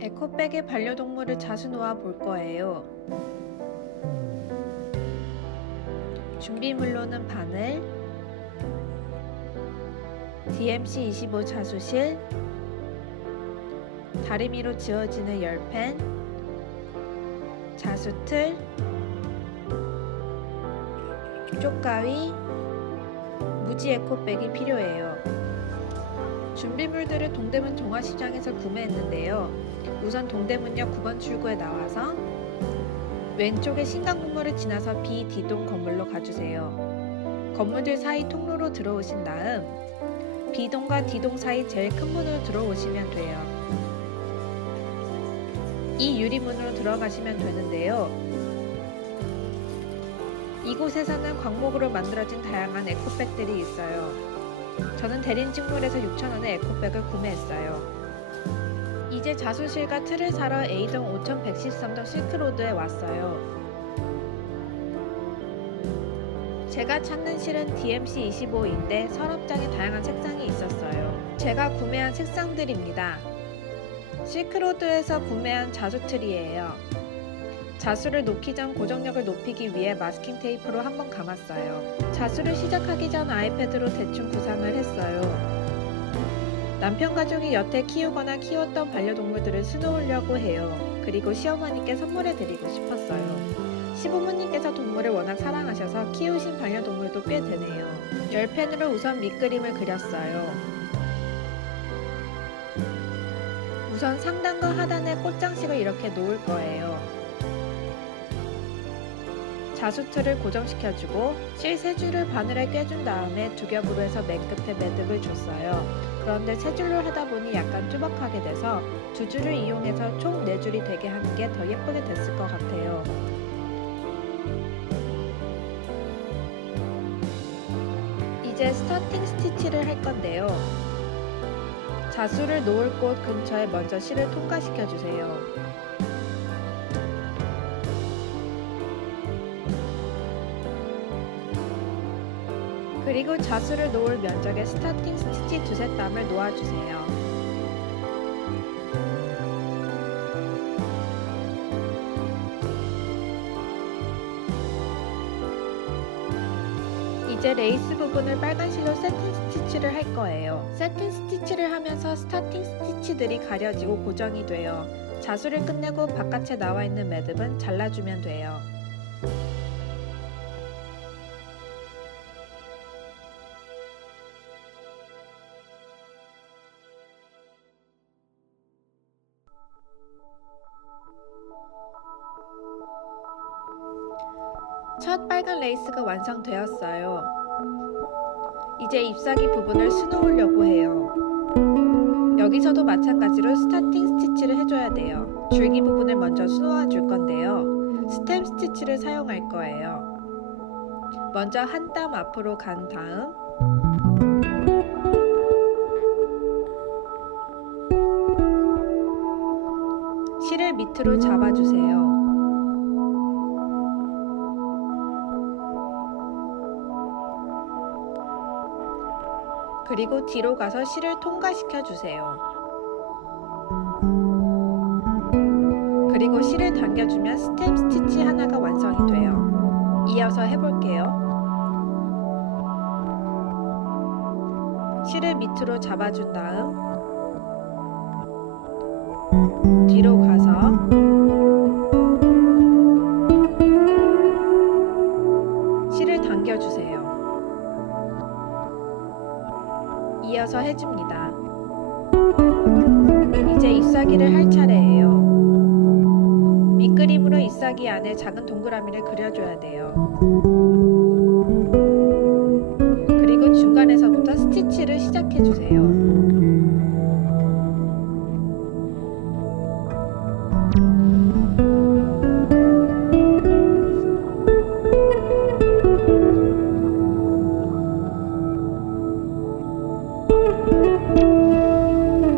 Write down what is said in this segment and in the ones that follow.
에코백에 반려동물을 자수 놓아 볼 거예요. 준비물로는 바늘, DMC25 자수실, 다리미로 지어지는 열펜, 자수틀, 쪽가위, 무지 에코백이 필요해요. 준비물들을 동대문 동화시장에서 구매했는데요. 우선 동대문역 9번 출구에 나와서 왼쪽에 신강건물을 지나서 BD동 건물로 가주세요. 건물들 사이 통로로 들어오신 다음 B동과 D동 사이 제일 큰 문으로 들어오시면 돼요. 이 유리문으로 들어가시면 되는데요. 이곳에서는 광목으로 만들어진 다양한 에코백들이 있어요. 저는 대린직물에서 6,000원에 에코백을 구매했어요. 이제 자수실과 틀을 사러 A동 5113동 실크로드에 왔어요. 제가 찾는 실은 DMC25인데 서랍장에 다양한 색상이 있었어요. 제가 구매한 색상들입니다. 실크로드에서 구매한 자수틀이에요. 자수를 놓기 전 고정력을 높이기 위해 마스킹 테이프로 한번 감았어요. 자수를 시작하기 전 아이패드로 대충 구상을 했어요. 남편 가족이 여태 키우거나 키웠던 반려동물들을 수놓으려고 해요. 그리고 시어머니께 선물해 드리고 싶었어요. 시부모님께서 동물을 워낙 사랑하셔서 키우신 반려동물도 꽤 되네요. 열펜으로 우선 밑그림을 그렸어요. 우선 상단과 하단에 꽃장식을 이렇게 놓을 거예요. 자수틀을 고정시켜주고 실 3줄을 바늘에 꿰준 다음에 두 겹으로 해서 맨 끝에 매듭을 줬어요. 그런데 3줄로 하다 보니 약간 쭈벅하게 돼서 2줄을 이용해서 총 4줄이 되게 하는 게 더 예쁘게 됐을 것 같아요. 이제 스타팅 스티치를 할 건데요. 자수를 놓을 곳 근처에 먼저 실을 통과시켜 주세요. 그리고 자수를 놓을 면적에 스타팅 스티치 두세 땀을 놓아주세요. 이제 레이스 부분을 빨간 실로 세팅 스티치를 할 거예요. 세팅 스티치를 하면서 스타팅 스티치들이 가려지고 고정이 돼요. 자수를 끝내고 바깥에 나와 있는 매듭은 잘라주면 돼요. 첫 빨간 레이스가 완성되었어요. 이제 잎사귀 부분을 수놓으려고 해요. 여기서도 마찬가지로 스타팅 스티치를 해줘야 돼요. 줄기 부분을 먼저 수놓아 줄 건데요. 스템 스티치를 사용할 거예요. 먼저 한 땀 앞으로 간 다음 실을 밑으로 잡아주세요. 그리고 뒤로 가서 실을 통과시켜 주세요. 그리고 실을 당겨주면 스템 스티치 하나가 완성이 돼요. 이어서 해볼게요. 실을 밑으로 잡아준 다음 뒤로 가서 실을 당겨주세요. 이어서 해줍니다. 이제 잎사귀를 할 차례예요. 밑그림으로 잎사귀 안에 작은 동그라미를 그려줘야 돼요. 그리고 중간에서부터 스티치를 시작해주세요.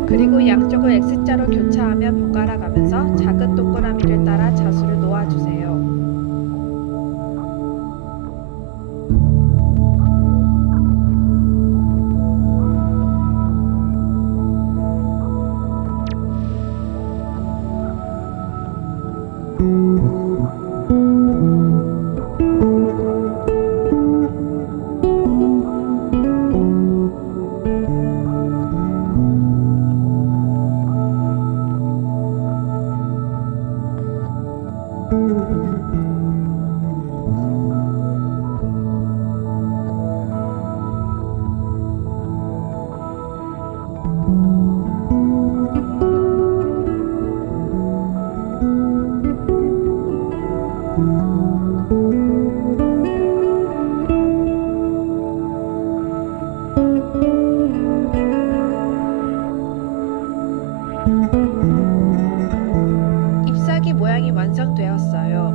그리고 양쪽을 X자로 교차하며 번갈아 가면서 작은 동그라미를 따라 자수를 놓아주세요. 잎사귀 모양이 완성되었어요.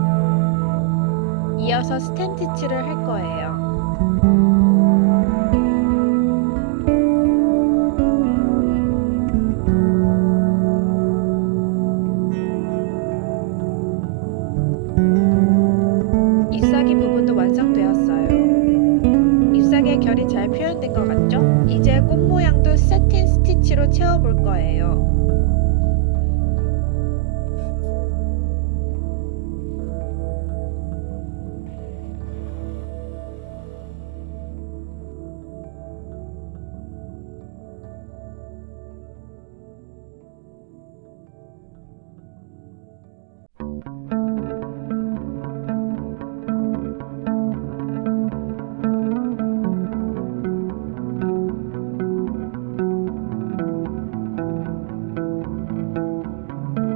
이어서 스템 스티치를 할 거예요. 잎사귀 부분도 완성되었어요. 잎사귀의 결이 잘 표현된 것 같죠? 이제 꽃 모양도 세틴 스티치로 채워볼 거예요.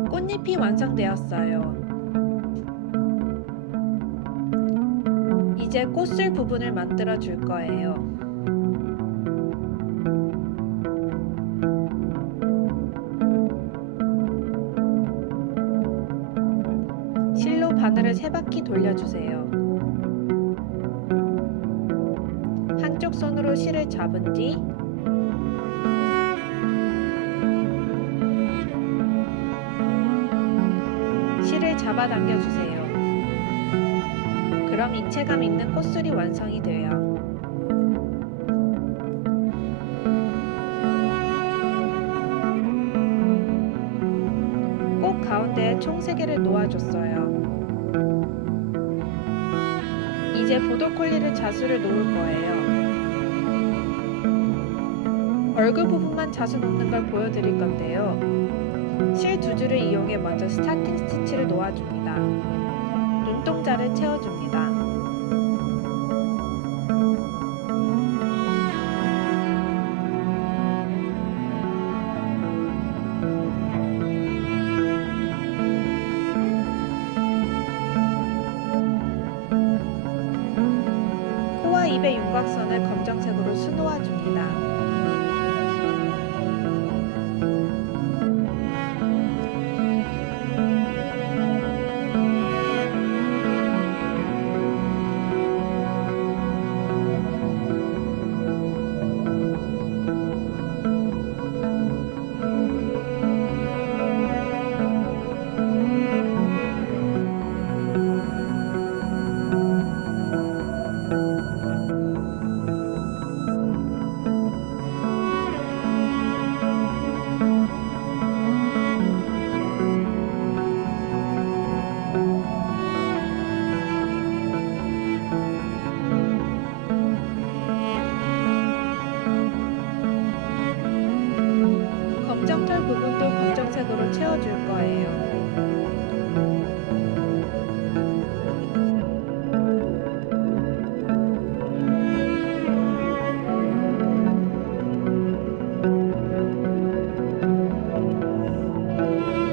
꽃잎이 완성되었어요. 이제 꽃술 부분을 만들어 줄 거예요. 실로 바늘을 3바퀴 돌려주세요. 한쪽 손으로 실을 잡은 뒤 실을 잡아당겨 주세요. 그럼 입체감 있는 꽃술이 완성이 돼요. 꽃 가운데에 총 3개를 놓아줬어요. 이제 보더콜리를 자수를 놓을 거예요. 얼굴 부분만 자수 놓는 걸 보여드릴 건데요. 실 2줄을 이용해 먼저 스타팅 스티치를 놓아줍니다. 눈동자를 채워줍니다. 코와 입의 윤곽선을 검정색으로 수놓아줍니다. 검정털 부분도 검정색으로 채워줄 거예요.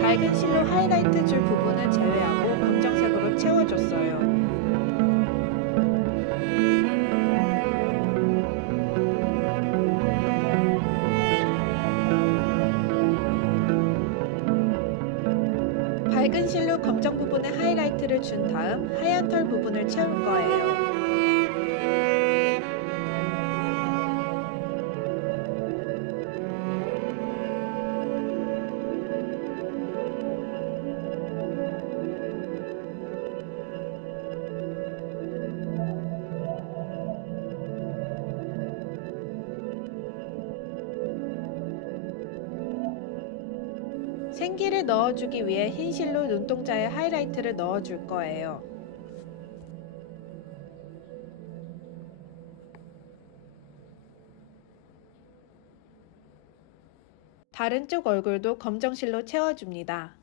밝은 실로 하이라이트 줄 부분은 제외하고 검정색으로 채워줬어요. 밝은 실로 검정 부분에 하이라이트를 준 다음 하얀 털 부분을 채울 거예요. 생기를 넣어주기 위해 흰 실로 눈동자에 하이라이트를 넣어줄 거예요. 다른 쪽 얼굴도 검정 실로 채워줍니다.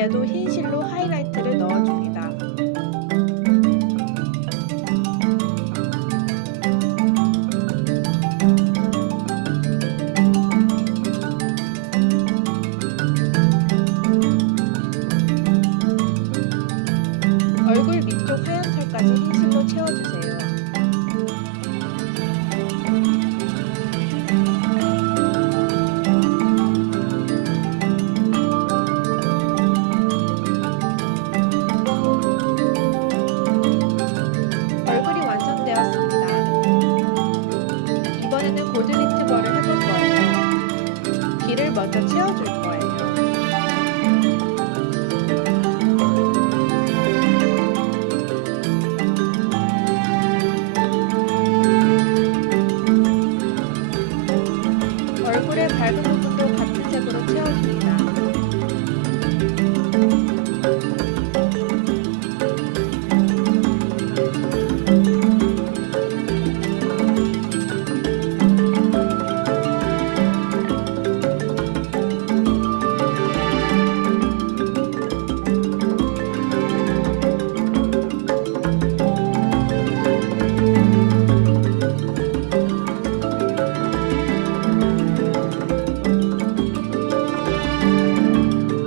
위에도 흰 실로 하이라이트를 넣어줍니다. 얼굴 밑쪽 하얀 털까지 흰 실로 채워주세요. 얼굴이 완성되었습니다. 이번에는 고드리트버를 해볼 거예요. 귀를 먼저 채워줄 거예요. 얼굴의 밝은 부분도 같은 색으로 채워줍니다.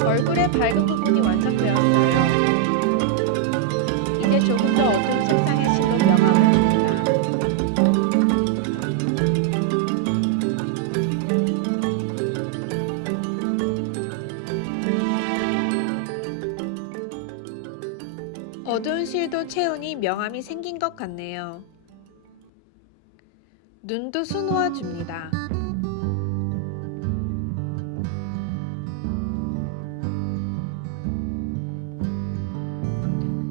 얼굴의 밝은 부분이 완성되었어요. 이제 조금 더 어두운 색상의 실로 명암을 줍니다. 어두운 실도 채우니 명암이 생긴 것 같네요. 눈도 수놓아 줍니다.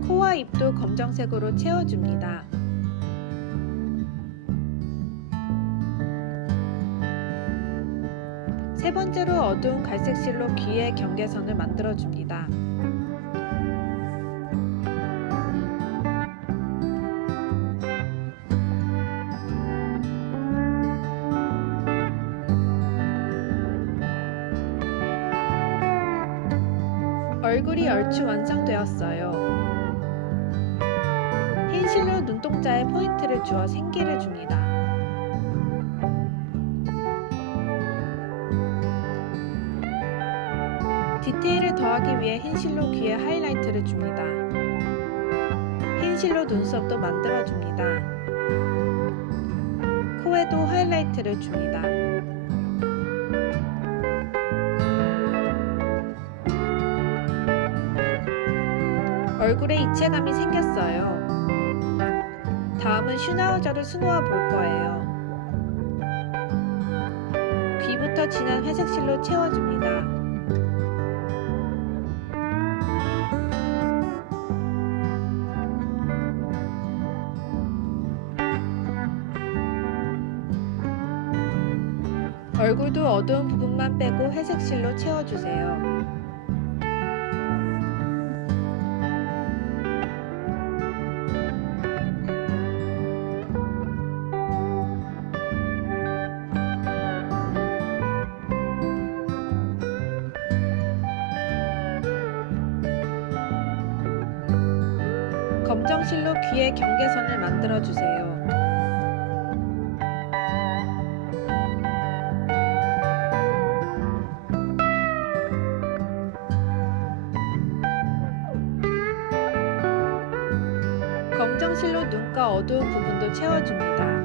코와 입도 검정색으로 채워줍니다. 세 번째로 어두운 갈색 실로 귀의 경계선을 만들어줍니다. 얼굴이 얼추 완성되었어요. 흰 실로 눈동자에 포인트를 주어 생기를 줍니다. 디테일을 더하기 위해 흰 실로 귀에 하이라이트를 줍니다. 흰 실로 눈썹도 만들어줍니다. 코에도 하이라이트를 줍니다. 얼굴에 입체감이 생겼어요. 다음은 슈나우저를 수놓아 볼 거예요. 귀부터 진한 회색 실로 채워줍니다. 얼굴도 어두운 부분만 빼고 회색 실로 채워주세요. 검정 실로 귀의 경계선을 만들어주세요. 검정 실로 눈가 어두운 부분도 채워줍니다.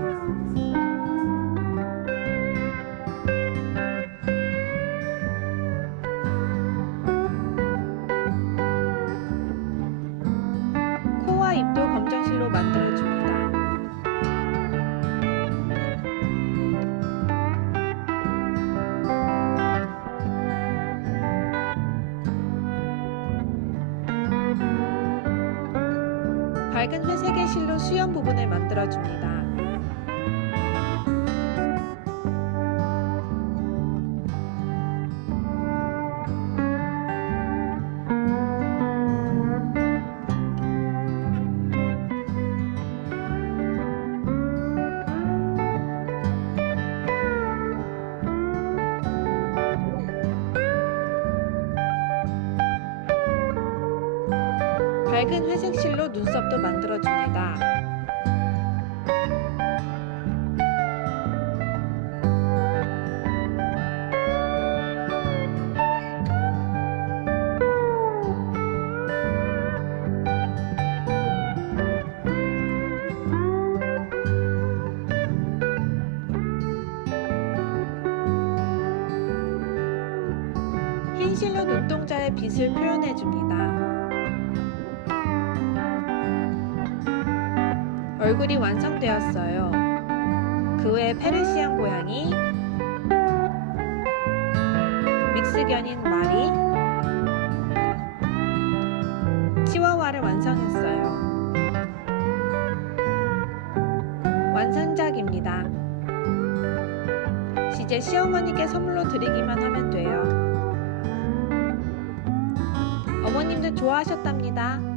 코와 입도 검정 실로 만들어줍니다. 밝은 회색의 실로 수염 부분을 만들어줍니다. 밝은 회색 실로 눈썹도 만들어줍니다. 흰 실로 눈동자의 빛을 표현해줍니다. 얼굴이 완성되었어요. 그 외에 페르시안 고양이, 믹스견인 마리, 치와와를 완성했어요. 완성작입니다. 이제 시어머니께 선물로 드리기만 하면 돼요. 어머님도 좋아하셨답니다.